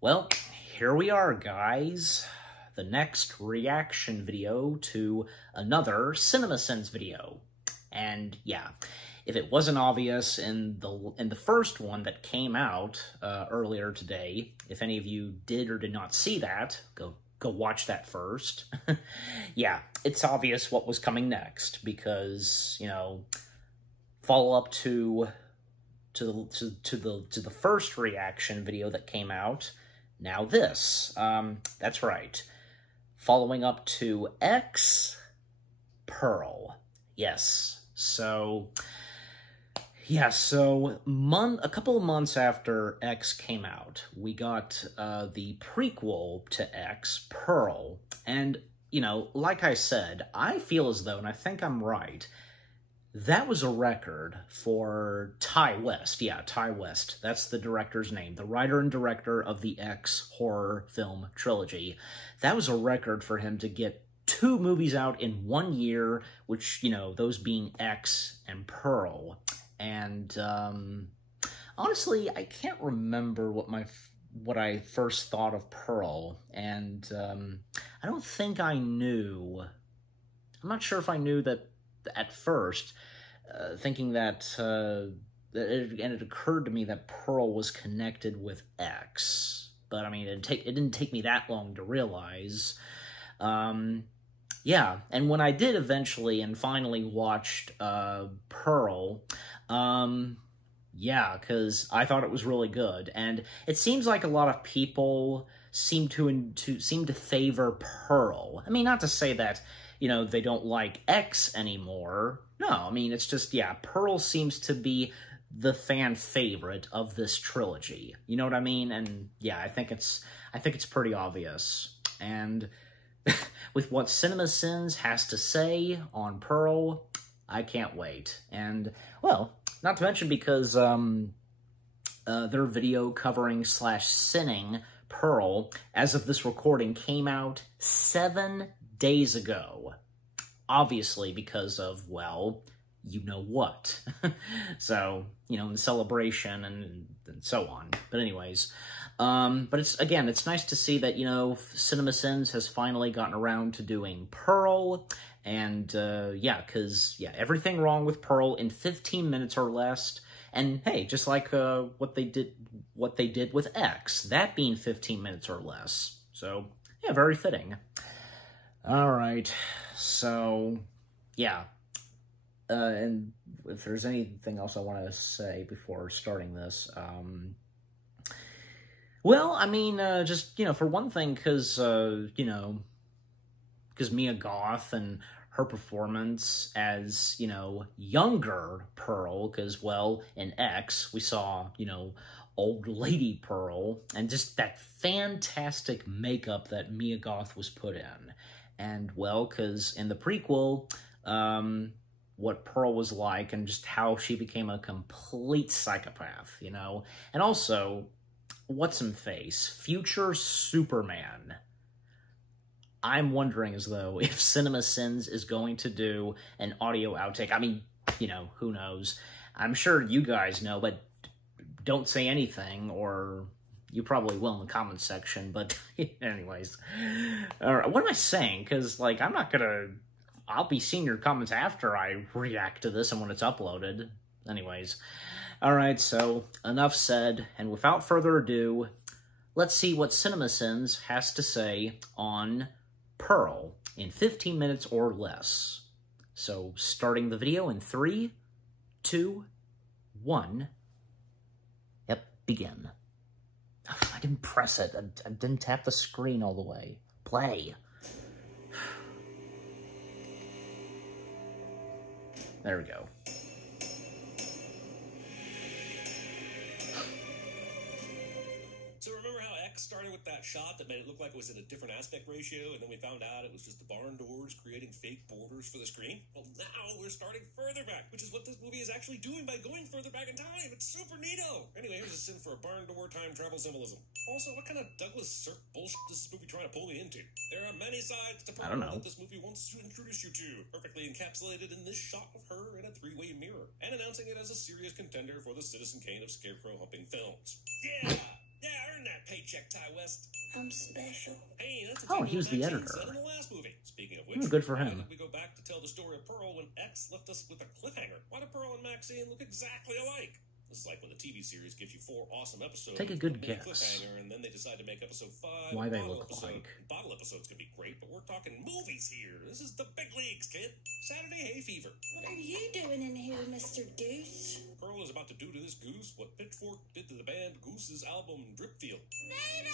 Well, here we are, guys. The next reaction video to another CinemaSins video. And yeah, if it wasn't obvious in the first one that came out earlier today, if any of you did or did not see that, go watch that first. Yeah, it's obvious what was coming next because, you know, follow up to the first reaction video that came out. Now this, that's right, following up to X, Pearl. Yes, so yeah, so a couple of months after X came out, we got the prequel to X, Pearl, and you know, like I said, I feel as though, and I think I'm right, that was a record for Ti West. Yeah, Ti West. That's the director's name. The writer and director of the X horror film trilogy. That was a record for him to get 2 movies out in 1 year, which, you know, those being X and Pearl. And, honestly, I can't remember what I first thought of Pearl. And, I don't think I knew. I'm not sure if I knew that at first, thinking that, and it occurred to me that Pearl was connected with X, but I mean, it didn't take me that long to realize. Yeah, and when I did eventually and finally watched Pearl, yeah, because I thought it was really good, and it seems like a lot of people seem to favor Pearl. I mean, not to say that, you know, they don't like X anymore. No, I mean, it's just, yeah, Pearl seems to be the fan favorite of this trilogy. You know what I mean? And yeah, I think it's pretty obvious. And with what CinemaSins has to say on Pearl, I can't wait. And, well, not to mention because their video covering / sinning Pearl, as of this recording, came out 7 days ago. Obviously because of, well, you know what. So, you know, in celebration and so on. But anyways, but it's nice to see that, you know, CinemaSins has finally gotten around to doing Pearl. And, yeah, because, yeah, everything wrong with Pearl in 15 minutes or less. And, hey, just like what they did with X, that being 15 minutes or less. So, yeah, very fitting. All right, so, yeah, and if there's anything else I want to say before starting this, well, I mean, just, you know, for one thing, because, you know, because Mia Goth and her performance as, you know, younger Pearl, because, well, in X, we saw, you know, old lady Pearl, and just that fantastic makeup that Mia Goth was put in. And, well, because in the prequel, what Pearl was like and just how she became a complete psychopath, you know? And also, what's-in-face, future Superman. I'm wondering as though if CinemaSins is going to do an audio outtake. I mean, you know, who knows? I'm sure you guys know, but don't say anything, or you probably will in the comments section, but anyways. Alright, what am I saying? Because, like, I'll be seeing your comments after I react to this and when it's uploaded. Anyways. Alright, so, enough said, and without further ado, let's see what CinemaSins has to say on Pearl in 15 minutes or less. So, starting the video in 3, 2, 1, yep, begin. I didn't press it. I didn't tap the screen all the way. Play. There we go. So remember how X started with that shot that made it look like it was in a different aspect ratio, and then we found out it was just the barn doors creating fake borders for the screen? Well, now we're starting further back, which is what this movie is actually doing by going further back in time. It's super neato. Anyway, here's a sin for a barn door time travel symbolism. Also, what kind of Douglas Sirk bullshit is this movie trying to pull me into? There are many sides to Pearl that this movie wants to introduce you to, perfectly encapsulated in this shot of her in a 3-way mirror, and announcing it as a serious contender for the Citizen Kane of scarecrow-humping films. Yeah! Yeah, earn that paycheck. check, Ty West. I'm special. Hey, that's Oh, he was the editor. said in the last movie. Speaking of which, good for him. we go back to tell the story of Pearl when X left us with a cliffhanger. Why do Pearl and Maxine look exactly alike? This is like when the TV series gives you 4 awesome episodes. Take a good with a guess. Cliffhanger, and then they decide to make episode 5. Why a they bottle look episode. alike. Bottle episodes can be great, but we're talking movies here. This is the big leagues, kid. Saturday Hay Fever. What are you doing in here, Mr. Goose? Pearl is about to do to this goose what Pitchfork did to the band Goose's album Dripfield. Nada!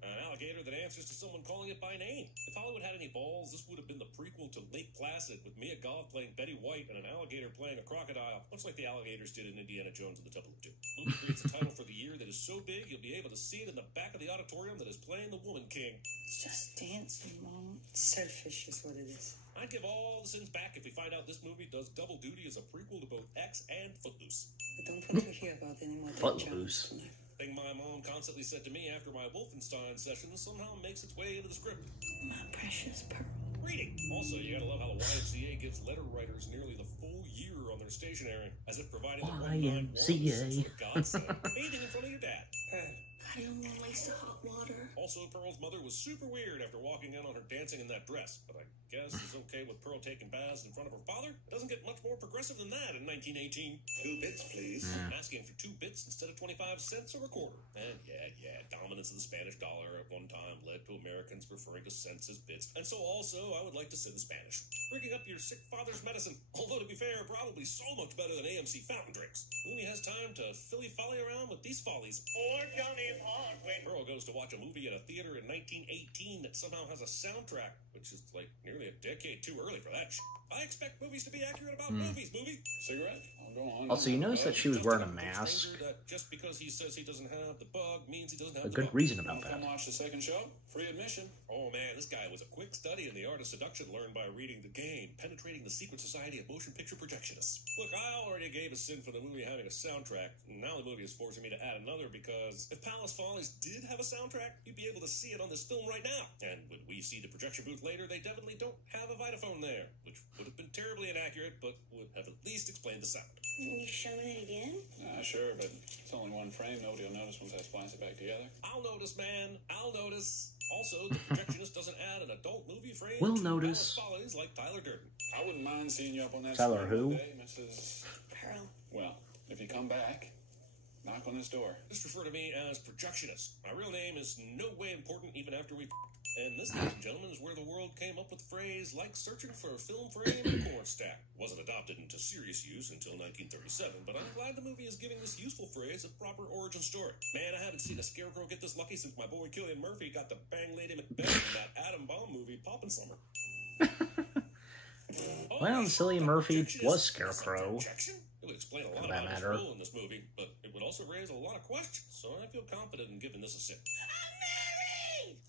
An alligator that answers to someone calling it by name. If Hollywood had any balls, this would have been the prequel to Lake Placid, with Mia Goth playing Betty White and an alligator playing a crocodile, much like the alligators did in Indiana Jones and the Temple of Doom. The movie creates a title for the year that is so big you'll be able to see it in the back of the auditorium that is playing The Woman King. It's just dancing, Mom. Selfish is what it is. I'd give all the sins back if we find out this movie does double duty as a prequel to both X and Footloose. But don't want to hear about any more Footloose. tonight. Thing my mom constantly said to me after my Wolfenstein session somehow makes its way into the script. My precious Pearl. Reading. Also, you gotta love how the YMCA gives letter writers nearly the full year on their stationery, as if providing the YMCA. is a godsend. Anything in front of your dad. Pearl, I don't want to waste the hot water. Also, Pearl's mother was super weird after walking in on her dancing in that dress, but I guess it's okay with Pearl taking baths in front of her father. It doesn't get much more progressive than that in 1918. 2 bits, please. Asking for 2 bits instead of 25 cents or a quarter. And yeah, dominance of the Spanish dollar at one time led to Americans referring to cents as bits. And so also, I would like to say the Spanish. Bringing up your sick father's medicine. Although, to be fair, probably so much better than AMC fountain drinks. Movie has time to filly-folly around with these follies. Or Johnny's Hardware. Pearl goes to watch a movie at a theater in 1918 that somehow has a soundtrack, which is like nearly a decade too early for that shit. I expect movies to be accurate about movies, movie. Cigarette? I'll go on. Also, you notice that she was wearing a mask. That just because he says he doesn't have the bug means he doesn't have A the good bug. reason about Come that. watch the second show. Free admission. Oh man, this guy was a quick study in the art of seduction learned by reading The Game, penetrating the secret society of motion picture projectionists. Look, I already gave a sin for the movie having a soundtrack, and now the movie is forcing me to add another because if Palace Follies did have a soundtrack, you'd be able to see it on this film right now. And when we see the projection booth later, they definitely don't have a Vitaphone there, which would have been terribly inaccurate, but would have at least explained the sound. You showing it again? Sure, but it's only one frame. Nobody will notice once I splice it back together. I'll notice, man. I'll notice. Also, the projectionist doesn't add an adult movie frame We'll to notice. Palace Follies like Tyler Durden. I wouldn't mind seeing you up on that Tyler screen who? one day, Mrs. Pearl. Well, if you come back, knock on this door. Just refer to me as projectionist. My real name is no way important even after we and this, ladies and gentlemen, is where the world came up with the phrase, like searching for a film frame in a corn stack. Wasn't adopted into serious use until 1937, but I'm glad the movie is giving this useful phrase a proper origin story. Man, I haven't seen a scarecrow get this lucky since my boy Cillian Murphy got to bang Lady Macbeth in that Atom Bomb movie, Poppin' Summer. Well, Cillian Murphy was Scarecrow. It would explain a lot For that about his matter. role in this movie, but it would also raise a lot of questions, so I feel confident in giving this a sit.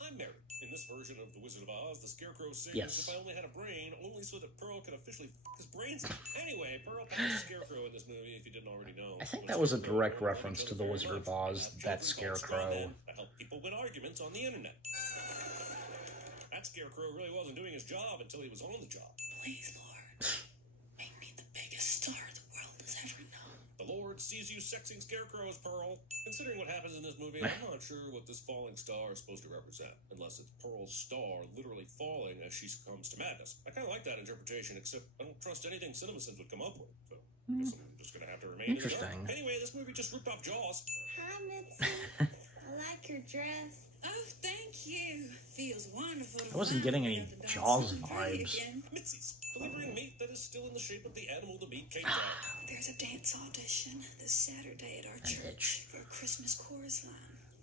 I'm married. In this version of The Wizard of Oz, the Scarecrow sings Yes. If I Only Had a Brain, only so that Pearl could officially f his brains out. Anyway, Pearl passed the Scarecrow in this movie, if you didn't already know. I think When that was a Scarecrow direct and Pearl reference met to each The other Wizard very of much, Oz, and have that children called Scarecrow. Strawman to help people win arguments on the internet. That Scarecrow really wasn't doing his job until he was on the job. Please, Lord. Make me the biggest star the world has ever known. The Lord sees you sexing scarecrows, Pearl. Considering what happens in this movie, I'm not sure what this falling star is supposed to represent, unless it's Pearl's star literally falling as she succumbs to madness. I kind of like that interpretation, except I don't trust anything CinemaSins would come up with, so I guess I'm just going to have to remain in the dark. Interesting. Anyway, this movie just ripped off Jaws. Hi, Mitzi. I like your dress. Oh, thank you. Feels wonderful to I wasn't finally getting any get up and Jaws dance so free vibes. again. Mitzi's, delivering meat that is still in the shape of the animal the meat came from. There's a dance audition this Saturday at our church for a Christmas chorus line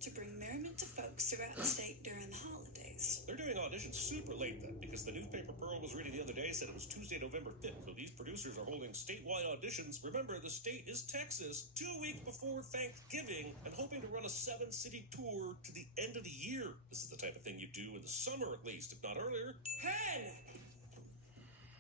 to bring merriment to folks throughout the state during the holidays. They're doing auditions super late then, because the newspaper Pearl was reading the other day said it was Tuesday, November 5th, so these producers are holding statewide auditions. Remember, the state is Texas, 2 weeks before Thanksgiving, and hoping to run a 7-city tour to the end of the year. This is the type of thing you do in the summer at least, if not earlier. Hen!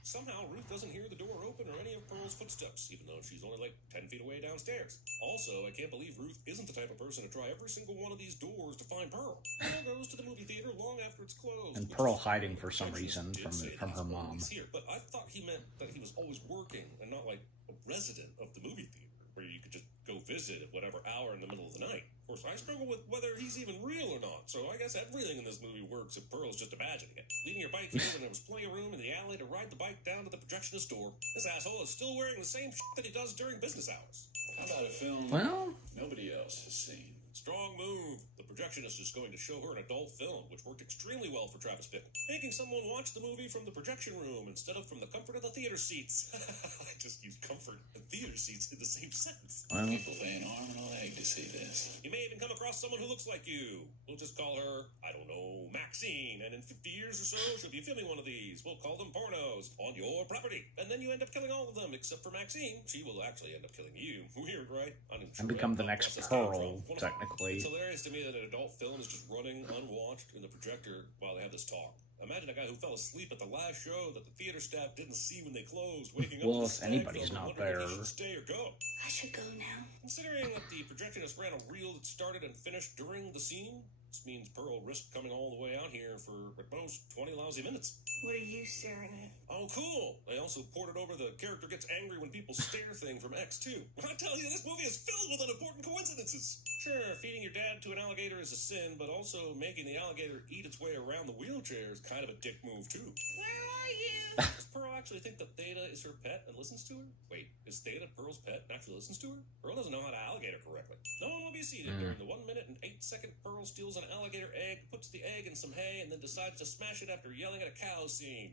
Somehow, Ruth doesn't hear the door open or any of Pearl's footsteps, even though she's only like 10 feet away downstairs. Also, I can't believe Ruth isn't the type of person to try every single one of these doors to find Pearl. Pearl goes to the movie theater long after it's closed. And which Pearl is- hiding for some Actually, reason did say from that her he's mom. always Here, but I thought he meant that he was always working and not like a resident of the movie theater. where you could just go visit at whatever hour in the middle of the night. Of course, I struggle with whether he's even real or not, so I guess everything in this movie works if Pearl's just imagining it. Leaving your bike here when there was plenty of room in the alley to ride the bike down to the projectionist door. This asshole is still wearing the same shit that he does during business hours. How about a film Well, nobody else has seen? Strong move. The projectionist is going to show her an adult film, which worked extremely well for Travis Bickle, making someone watch the movie from the projection room instead of from the comfort of the theater seats. I just used comfort and theater seats in the same sentence. well, People pay an arm and a leg to see this. You may even come across someone who looks like you. We'll just call her, I don't know, Maxine, and in 50 years or so, she'll be filming one of these. We'll call them pornos on your property. And then you end up killing all of them, except for Maxine. She will actually end up killing you. Weird, right? and become the next Pearl, technically. It's hilarious to me that an adult film is just running unwatched in the projector while they have this talk. Imagine a guy who fell asleep at the last show that the theater staff didn't see when they closed, waking Well, up if anybody's not there. If he should stay or go. I should go now. Considering that the projectionist ran a reel that started and finished during the scene, this means Pearl risked coming all the way out here for, at most, 20 lousy minutes. What are you staring at? Oh, cool. They also ported over the character gets angry when people stare thing from X, too. I tell you, this movie is filled with unimportant coincidences. Sure, feeding your dad to an alligator is a sin, but also making the alligator eat its way around the wheelchair is kind of a dick move, too. Where are you? Does Pearl actually think that Theta is her pet and listens to her? Wait, is Theta Pearl's pet and actually listens to her? Pearl doesn't know how to alligator correctly. No one will be seated during the 1 minute and 8 second Pearl steals an alligator egg, puts the egg in some hay, and then decides to smash it after yelling at a cow scene.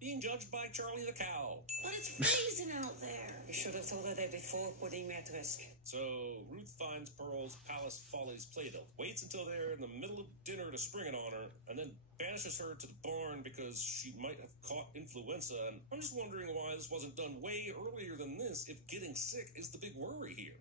Being judged by Charlie the cow. But it's freezing out there. You should have thought of that before putting me at risk. So Ruth finds Pearl's Palace Follies playbill, waits until they're in the middle of dinner to spring it on her, and then banishes her to the barn because she might have caught influenza. And I'm just wondering why this wasn't done way earlier than this, if getting sick is the big worry here.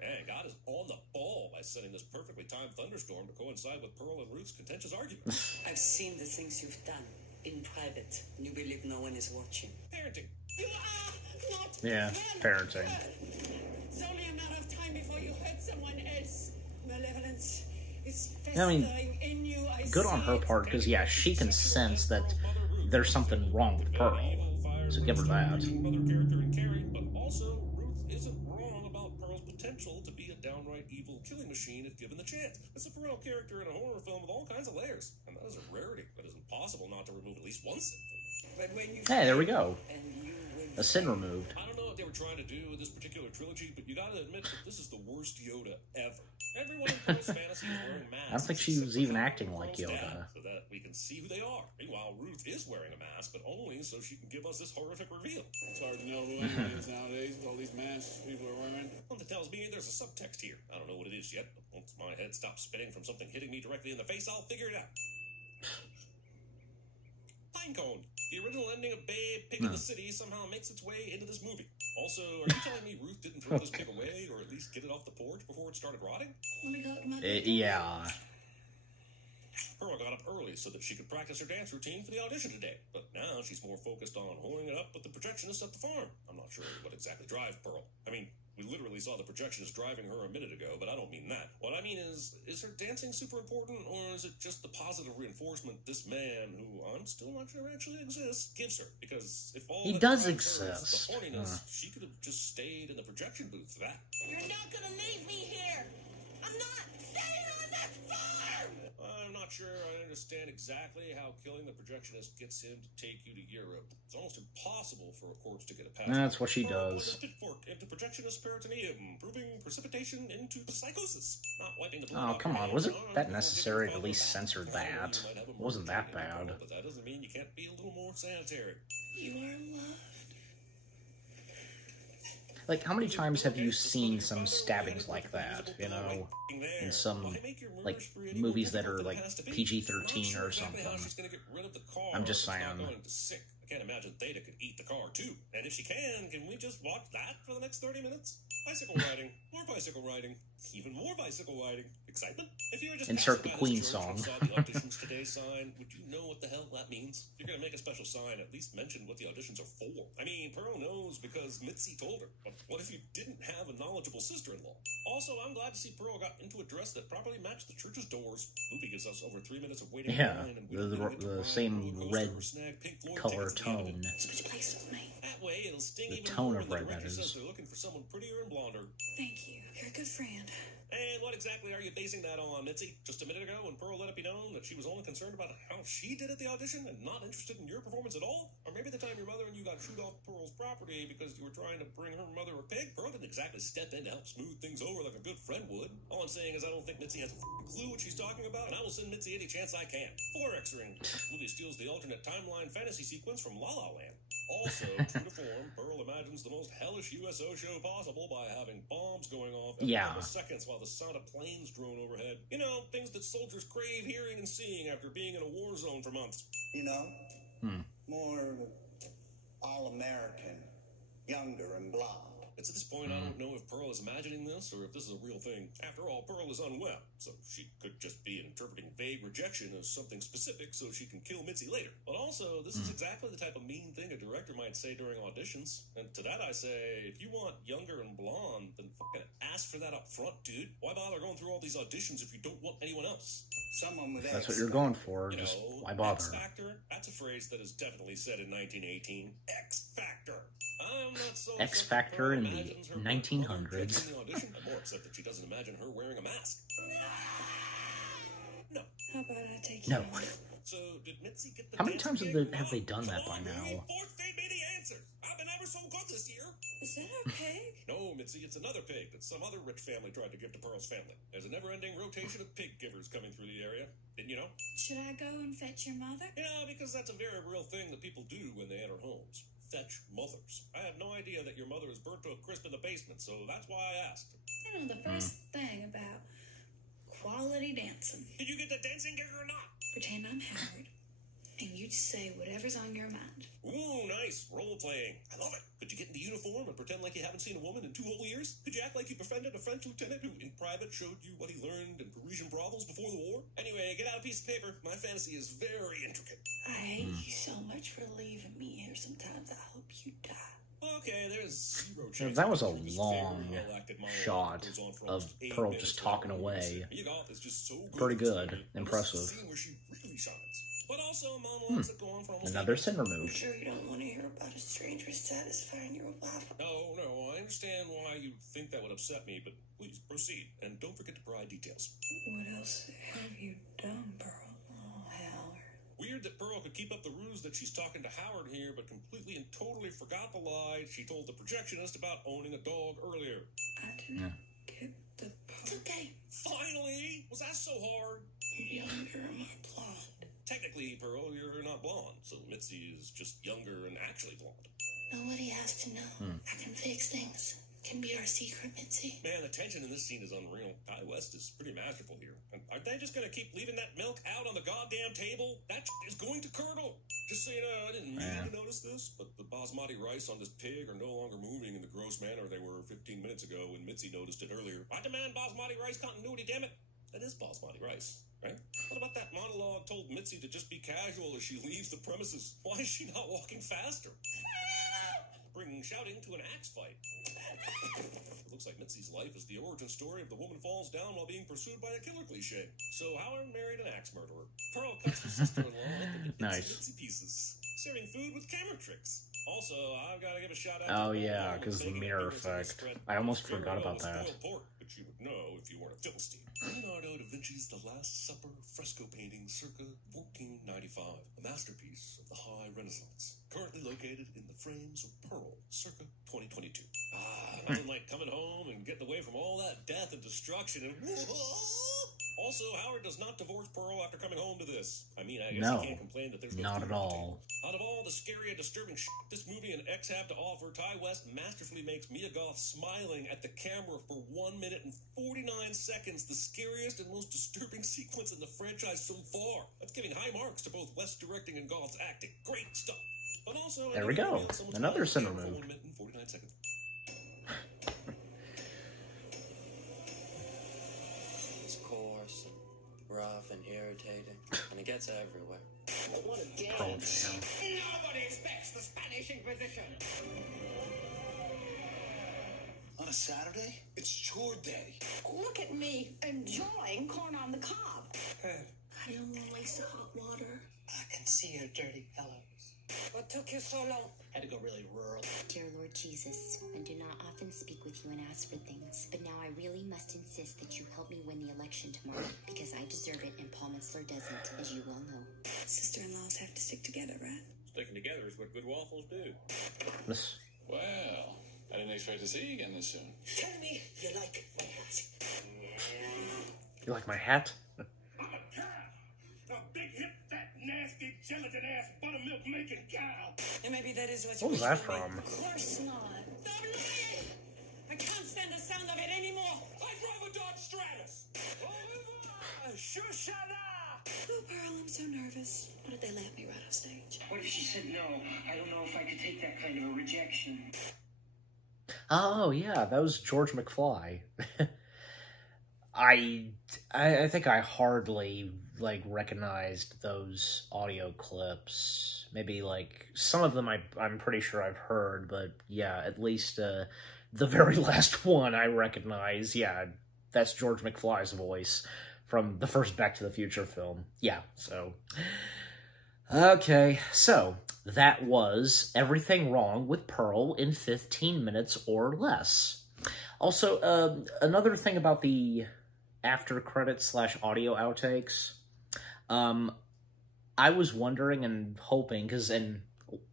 Man, God is on the ball by sending this perfectly timed thunderstorm to coincide with Pearl and Ruth's contentious argument. I've seen the things you've done in private. You believe no one is watching. Parenting. You are not Yeah, parenting. It's only a matter of time before you hurt someone else. Malevolence is I mean, festering in you. I good on see her it. part, because, yeah, she can sense that there's something wrong with Pearl. So give her that. Another character in Carrie, but also Ruth isn't wrong about Pearl's potential to be a downright evil killing machine if given the chance. It's a Pearl character in a horror film with all kinds of layers, and that is a rarity. It is impossible not to remove at least one sin. But when you Hey, there we go. and you will A sin removed. I don't know what they were trying to do with this particular trilogy, but you gotta admit that this is the worst Yoda ever. Everyone in Pearl's fantasy is wearing masks. I don't think she was even acting like Pearl's Yoda. dad, so that we can see who they are. Meanwhile, Ruth is wearing a mask, but only so she can give us this horrific reveal. It's hard to know who anyone is nowadays with all these masks people are wearing. Something tells me there's a subtext here. I don't know what it is yet, but once my head stops spinning from something hitting me directly in the face, I'll figure it out. Pinecone. The original ending of Babe, Pig of the City, somehow makes its way into this movie. Also, are you telling me Ruth didn't throw this pig away, or at least get it off the porch before it started rotting? Yeah. Pearl got up early so that she could practice her dance routine for the audition today, but now she's more focused on holding it up with the projectionist at the farm. I'm not sure what exactly drives Pearl. I mean, we literally saw the projectionist driving her a minute ago, but I don't mean that. What I mean is her dancing super important, or is it just the positive reinforcement this man, who I'm still not sure actually exists, gives her? Because if all He that does drives her is exist. the horniness, she could have just stayed in the projection booth for that. You're not gonna leave me here. I'm not staying on this farm. I'm not sure I understand exactly how killing the projectionist gets him to take you to Europe. It's almost impossible for a corpse to get a pass. That's what she Pearl does. put a pitchfork into projectionist peritoneum, proving precipitation into psychosis. Not wiping the blood Oh, off come your on. hands. Was it No, that no, necessary to no, at least no, censor no, that? you might have a It wasn't that morbidity bad. problem, but that doesn't mean you can't be a little more sanitary. You are loved. Like, how many times have you seen some stabbings like that, you know, in some, like, movies that are, like, PG-13 or something? I'm just saying. I can't imagine Theta could eat the car, too. And if she can we just watch that for the next 30 minutes? Bicycle riding. More bicycle riding. Even more bicycle riding. Excitement? If you were just Insert the passing by Queen this church song. and saw the auditions today sign, would you know what the hell that means? If you're gonna make a special sign, at least mention what the auditions are for. I mean, Pearl knows because Mitzi told her. But what if you didn't have a knowledgeable sister-in-law? Also, I'm glad to see Pearl got into a dress that properly matched the church's doors. Lupi gives us over 3 minutes of waiting in Yeah, line, and we don't get to the ride same roller red coaster or snag Pink Floyd color tickets at the end of tone. it. Switch places with me. That way, it'll sting The even tone more of when the red, that director says is. they're looking for someone prettier and blonder. Thank you. You're a good friend. And what exactly are you basing that on, Mitzi? Just a minute ago when Pearl let it be known that she was only concerned about how she did at the audition and not interested in your performance at all? Or maybe the time your mother and you got chewed off Pearl's property because you were trying to bring her mother a pig? Pearl didn't exactly step in to help smooth things over like a good friend would. All I'm saying is I don't think Mitzi has a clue what she's talking about, and I will send Mitzi any chance I can. 4Xing. Movie steals the alternate timeline fantasy sequence from La La Land. Also, true to form, Pearl imagines the most hellish USO show possible by having bombs going off every couple seconds while the sound of planes drone overhead. You know, things that soldiers crave hearing and seeing after being in a war zone for months. You know, more all-American, younger and blonde. It's at this point I don't know if Pearl is imagining this or if this is a real thing. After all, Pearl is unwell, so she could just be interpreting vague rejection as something specific so she can kill Mitzi later. But also, this is exactly the type of mean thing a director might say during auditions. And to that I say, if you want younger and blonde, then fucking ask for that up front, dude. Why bother going through all these auditions if you don't want anyone else? Someone with That's what you're going for. You Just know, why bother? X Factor? That's a phrase that is definitely said in 1918. X Factor. I'm not so X upset that Factor Pearl in the imagines her 1900s. mother taking the audition. I'm more upset that she doesn't imagine her wearing a mask. No. How about I take No. you on? So, did Mitzi get the How many dance times gig have or they- have what? they done that Come by on, now? Ruby, force feed me the answers. I've been ever so good this year. Is that our pig? No, Mitzi, it's another pig that some other rich family tried to give to Pearl's family. There's a never-ending rotation of pig givers coming through the area. Didn't you know? Should I go and fetch your mother? Yeah, because that's a very real thing that people do when they enter homes. Fetch mothers. I had no idea that your mother is burnt to a crisp in the basement, so that's why I asked. You know, the first thing about quality dancing. Did you get the dancing gig or not? Pretend I'm Howard, and you just say whatever's on your mind. Ooh, nice. Role-playing. I love it. Could you get into uniform and pretend like you haven't seen a woman in 2 whole years? Could you act like you befriended a French lieutenant who, in private, showed you what he learned in Parisian brothels before the war? Anyway, get out a piece of paper. My fantasy is very intricate. I hate you so much for leaving me here sometimes. I hope you die. Okay, there's zero Yeah, chance. that was a Truman's long favorite well-acted monologue shot goes on for of almost 8 Pearl minutes just talking without away. words. Mia Goth is just so Pretty in this good. movie, and Impressive. This is the scene where she really shines. But also monologues that go on for almost Another 8 sin minutes. removed. Sure you don't want to hear about a stranger satisfying your wife. No, I understand why you think that would upset me, but please proceed. And don't forget to provide details. What else have you done, Pearl? Oh, Howard. Weird that Pearl could keep up the ruse that she's talking to Howard here, but completely and totally forgot the lie she told the projectionist about owning a dog earlier. I didn't get the part. It's okay. Finally! Was that so hard? You're younger and more blonde. Technically, Pearl, you're not blonde, so Mitzi is just younger and actually blonde. Nobody has to know. I can fix things. Can be our secret, Mitzi. Man, the tension in this scene is unreal. Ty West is pretty masterful here. And are they just gonna keep leaving that milk out on the goddamn table? That is going to curdle. Just so you know, I didn't mean to notice this, but the basmati rice on this pig are no longer moving in the gross manner they were 15 minutes ago when Mitzi noticed it earlier. I demand basmati rice continuity, damn it. That is basmati rice, right? What about that monologue told Mitzi to just be casual as she leaves the premises? Why is she not walking faster? Bringing shouting to an axe fight. It looks like Mitzi's life is the origin story of the woman falls down while being pursued by a killer cliche. So Howard married an axe murderer. Pearl cuts her sister-in-law up into Nice. itsy pieces, serving food with camera tricks. Also, I've got to give a shout out. Oh to yeah, Pearl because the making mirror appearance in this effect. thread. I almost Very forgot well about with that. spoiled pork, which you would know if you weren't a Philistine. Leonardo da Vinci's The Last Supper fresco painting circa 1495, a masterpiece of the High Renaissance, currently located in the frames of Pearl circa 2022. Nothing like coming home and getting away from all that death and destruction and also, Howard does not divorce Pearl after coming home to this. I mean, I guess No, he can't complain that there's no not food at on the all. table. Out of all the scary and disturbing shit this movie and X have to offer, Ty West masterfully makes Mia Goth smiling at the camera for 1 minute and 49 seconds, the scariest and most disturbing sequence in the franchise so far. That's giving high marks to both West's directing and Goth's acting. Great stuff. But also, There we go. Another sin for removed. 1 minute and 49 seconds. rough and irritating, and it gets everywhere. What a dance. Pearl Jam. Nobody expects the Spanish Inquisition. On a Saturday? It's chore day. Look at me enjoying corn on the cob. I don't want to waste the hot water. I can see your dirty pillows. What took you so long? Had to go really rural. Dear Lord Jesus, I do not often speak with you and ask for things, but now I really must insist that you help me win the election tomorrow, because I deserve it and Paul Metzler doesn't, as you well know. Sister-in-laws have to stick together, right? Sticking together is what good waffles do. Well, I didn't expect to see you again this soon. Tell me you like my hat. You like my hat? I'm a cow. A big, hip, fat, nasty, gelatin-ass, buttermilk-making cow. And maybe that is what What was that from? Of course not. Stop lying! I can't stand the sound of it anymore. I drive a Dodge Stratus. Au revoir, Shoshana. Oh, Pearl, I'm so nervous. What if they laugh me right off stage? What if she said no? I don't know if I could take that kind of a rejection. Oh, yeah, that was George McFly. I think I hardly, like, recognized those audio clips. Maybe, like, some of them I'm pretty sure I've heard, but, yeah, at least, the very last one I recognize, yeah, that's George McFly's voice from the first Back to the Future film. Yeah, so... Okay, so that was Everything Wrong with Pearl in 15 minutes or less. Also, another thing about the after credits / audio outtakes, I was wondering and hoping, and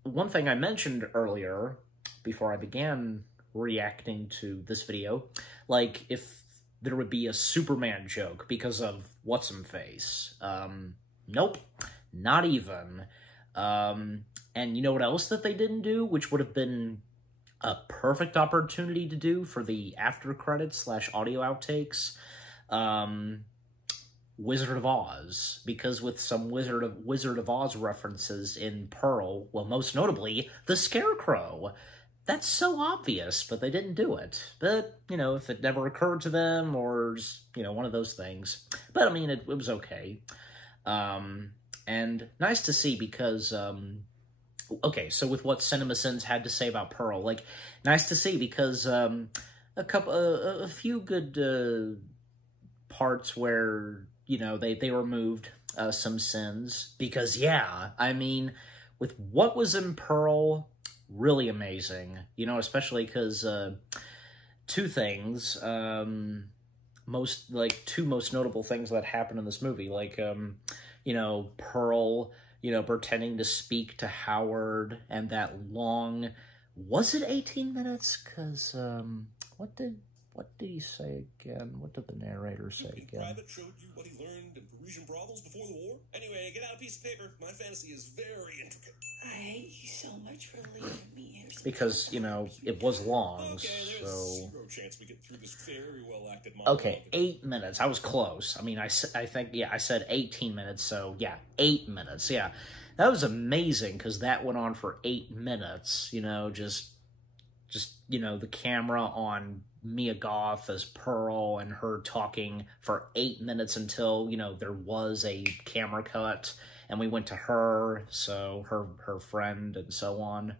one thing I mentioned earlier, before I began reacting to this video, like, if there would be a Superman joke because of What's-Him-Face. Nope. Not even. And you know what else that they didn't do, which would have been a perfect opportunity to do for the after credits / audio outtakes? Wizard of Oz. Because with some Wizard of Oz references in Pearl, well, most notably, the Scarecrow. That's so obvious, but they didn't do it. But, you know, if it never occurred to them, or, you know, one of those things. But, I mean, it was okay. And nice to see because, okay, so with what CinemaSins had to say about Pearl, like, nice to see because, a few good, parts where, you know, they removed, some sins, because, yeah, I mean, with what was in Pearl, really amazing, you know, especially because, two things, two most notable things that happened in this movie, like, you know, Pearl, you know, pretending to speak to Howard, and that long, was it 18 minutes? Because, what did he say again? What did the narrator say again? Private showed you what he learned in Parisian brothels before the war. Anyway, get out a piece of paper. My fantasy is very intricate. I hate you so much for leaving me here. Because, you know, it was long, Okay, there's so... zero chance we get through this very well-acted monologue. Okay, 8 minutes. I was close. I mean, I think, yeah, I said 18 minutes, so, yeah, 8 minutes, yeah. That was amazing, because that went on for 8 minutes, you know, just, you know, the camera on Mia Goth as Pearl, and her talking for 8 minutes until, you know, there was a camera cut, and we went to her, so her friend, and so on.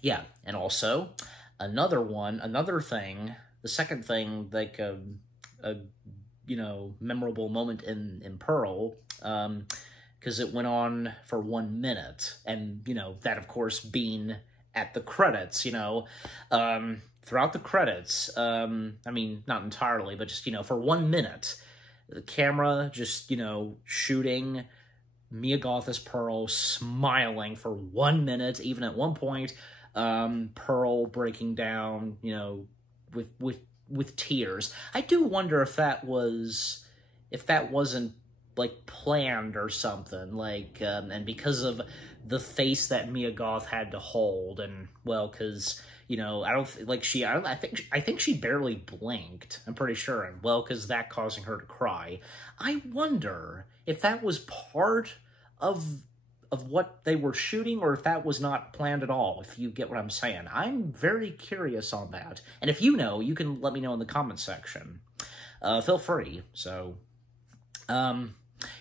Yeah, and also, another thing, the second thing, like, you know, memorable moment in Pearl, because it went on for 1 minute, and, you know, that, of course, being at the credits, you know, throughout the credits, I mean, not entirely, but just, you know, for 1 minute, the camera just, you know, shooting Mia Goth as Pearl, smiling for 1 minute, even at one point, Pearl breaking down, you know, with tears. I do wonder if that wasn't, like, planned or something, like, and because of the face that Mia Goth had to hold, and, well, because, you know, I think she barely blinked, I'm pretty sure, and, well, because that causing her to cry. I wonder if that was part of what they were shooting, or if that was not planned at all, if you get what I'm saying. I'm very curious on that, and if you know, you can let me know in the comment section. Feel free, so...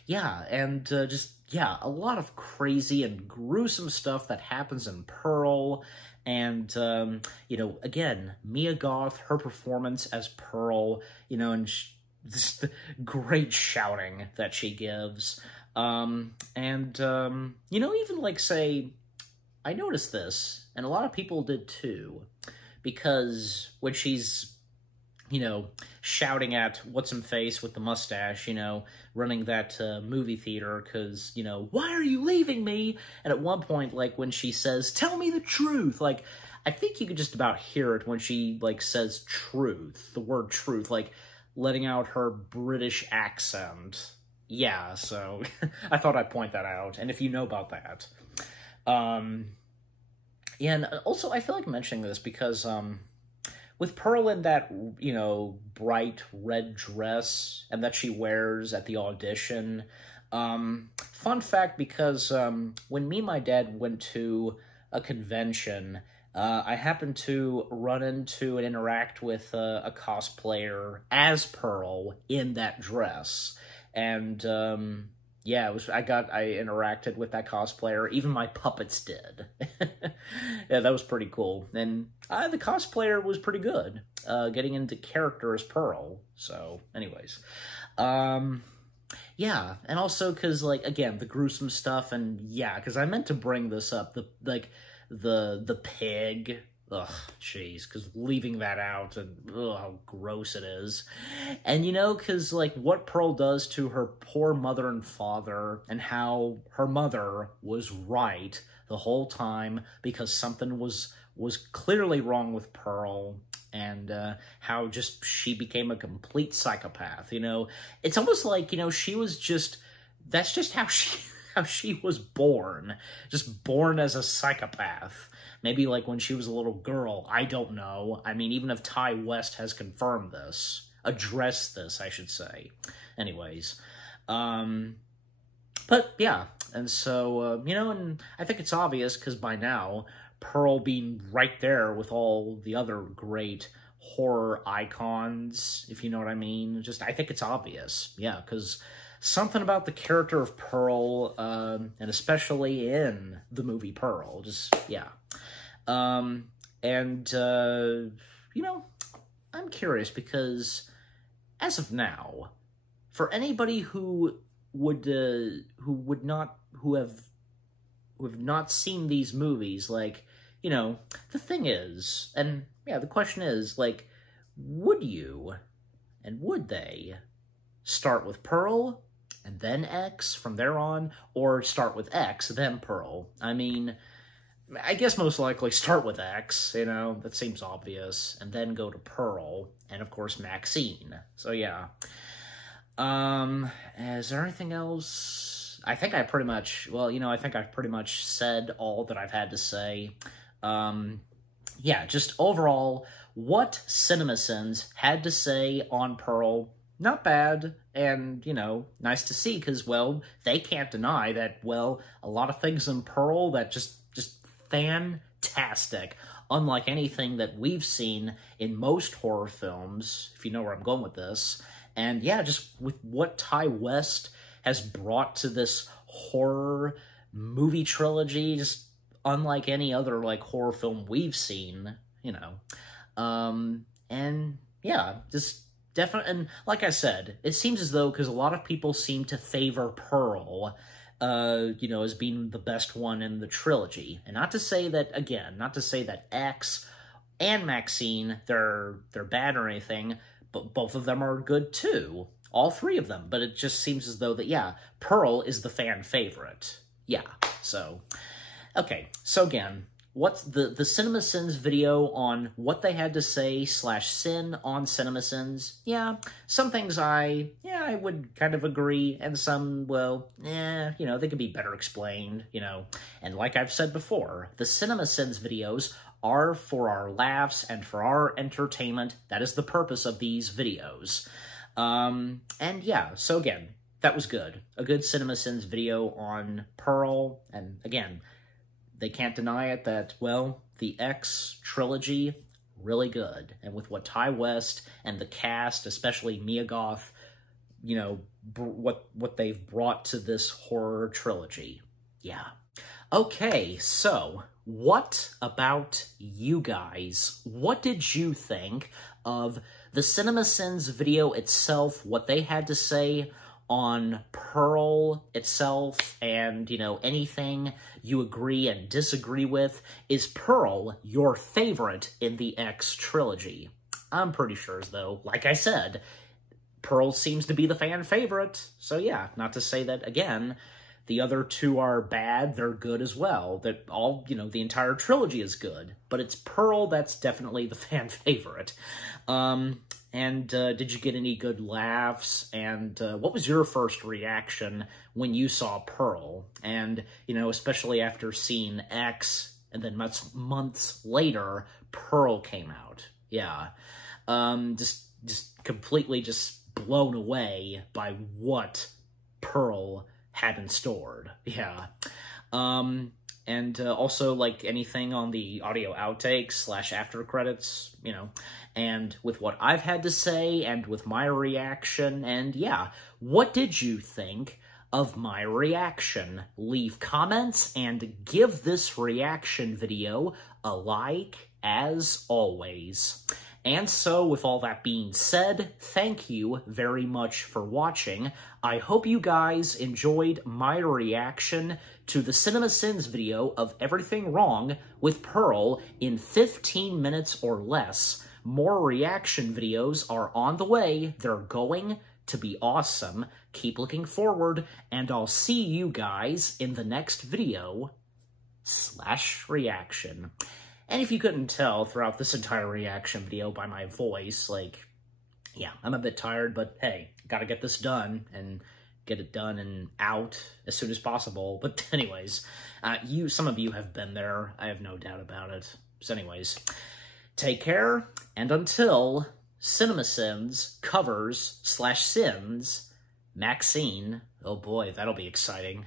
Yeah, and just, yeah, a lot of crazy and gruesome stuff that happens in Pearl. And, you know, again, Mia Goth, her performance as Pearl, you know, and just the great shouting that she gives. You know, even, like, say, I noticed this, and a lot of people did too, because when she's, you know, shouting at What's-Him-Face with the mustache, you know, running that movie theater, because, you know, why are you leaving me? And at one point, like, when she says, tell me the truth, like, I think you could just about hear it when she, like, says truth, the word truth, like, letting out her British accent. Yeah, so I thought I'd point that out, and if you know about that. Yeah, and also, I feel like mentioning this because, with Pearl in that, you know, bright red dress and that she wears at the audition, fun fact, because when me and my dad went to a convention, I happened to run into and interact with a cosplayer as Pearl in that dress. And, yeah, I interacted with that cosplayer. Even my puppets did. Yeah, that was pretty cool. And the cosplayer was pretty good, getting into character as Pearl. So, anyways. Yeah, and also because, like, again, the gruesome stuff, and yeah, because I meant to bring this up, the pig. Ugh, jeez, because leaving that out, and ugh, how gross it is. And, you know, because, like, what Pearl does to her poor mother and father, and how her mother was right the whole time, because something was clearly wrong with Pearl, and how just she became a complete psychopath, you know? It's almost like, you know, she was just, that's just how she was born. Just born as a psychopath. Maybe, like, when she was a little girl. I don't know. I mean, even if Ty West has confirmed this. Addressed this, I should say. Anyways. But, yeah. And so, you know, and I think it's obvious, because by now, Pearl being right there with all the other great horror icons, if you know what I mean. Just, I think it's obvious. Yeah, because something about the character of Pearl, and especially in the movie Pearl, just, yeah. You know, I'm curious because, as of now, for anybody who have not seen these movies, like, you know, the thing is, and yeah, the question is, like, would you, and would they, start with Pearl, and then X from there on, or start with X, then Pearl? I mean, I guess most likely start with X, you know, that seems obvious, and then go to Pearl, and of course Maxine. So yeah. Is there anything else? I think I pretty much, well, you know, I think I've pretty much said all that I've had to say. Yeah, just overall, what CinemaSins had to say on Pearl, not bad, and, you know, nice to see, because, well, they can't deny that, well, a lot of things in Pearl that just fantastic, unlike anything that we've seen in most horror films, if you know where I'm going with this. And yeah, just with what Ty West has brought to this horror movie trilogy, just unlike any other, like, horror film we've seen, you know. And yeah, just definitely, and like I said, it seems as though, because a lot of people seem to favor Pearl, you know, as being the best one in the trilogy. And not to say that, again, not to say that X and Maxine, they're bad or anything, but both of them are good too. All three of them. But it just seems as though that, yeah, Pearl is the fan favorite. Yeah, so, okay, so again, what's the CinemaSins video on what they had to say /sin on CinemaSins? Yeah, some things I would kind of agree, and some, well, you know, they could be better explained, you know. And like I've said before, the CinemaSins videos are for our laughs and for our entertainment. That is the purpose of these videos. And yeah, so again, that was good. A good CinemaSins video on Pearl, and again, they can't deny it that, well, the X trilogy, really good. And with what Ty West and the cast, especially Mia Goth, you know, what they've brought to this horror trilogy. Yeah. Okay, so what about you guys? What did you think of the CinemaSins video itself, what they had to say on Pearl itself, and, you know, anything you agree and disagree with? Is Pearl your favorite in the X trilogy? I'm pretty sure, though, like I said, Pearl seems to be the fan favorite. So yeah, not to say that, again, the other two are bad, they're good as well. That all, you know, the entire trilogy is good. But it's Pearl that's definitely the fan favorite. Did you get any good laughs? And what was your first reaction when you saw Pearl? And, you know, especially after seeing X, and then months later, Pearl came out. Yeah. Just completely just blown away by what Pearl had in store. Yeah. Also, like, anything on the audio outtakes / after credits, you know, and with what I've had to say, and with my reaction, and yeah, what did you think of my reaction? Leave comments, and give this reaction video a like, as always. And so, with all that being said, thank you very much for watching. I hope you guys enjoyed my reaction to the CinemaSins video of everything wrong with Pearl in 15 minutes or less. More reaction videos are on the way. They're going to be awesome. Keep looking forward, and I'll see you guys in the next video / reaction. And if you couldn't tell throughout this entire reaction video by my voice, like, yeah, I'm a bit tired, but hey, gotta get this done, and get it done and out as soon as possible. But anyways, some of you have been there, I have no doubt about it. So anyways, take care, and until CinemaSins covers / sins, Maxine, oh boy, that'll be exciting.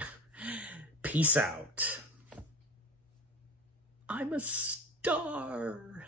Peace out. I'm a star.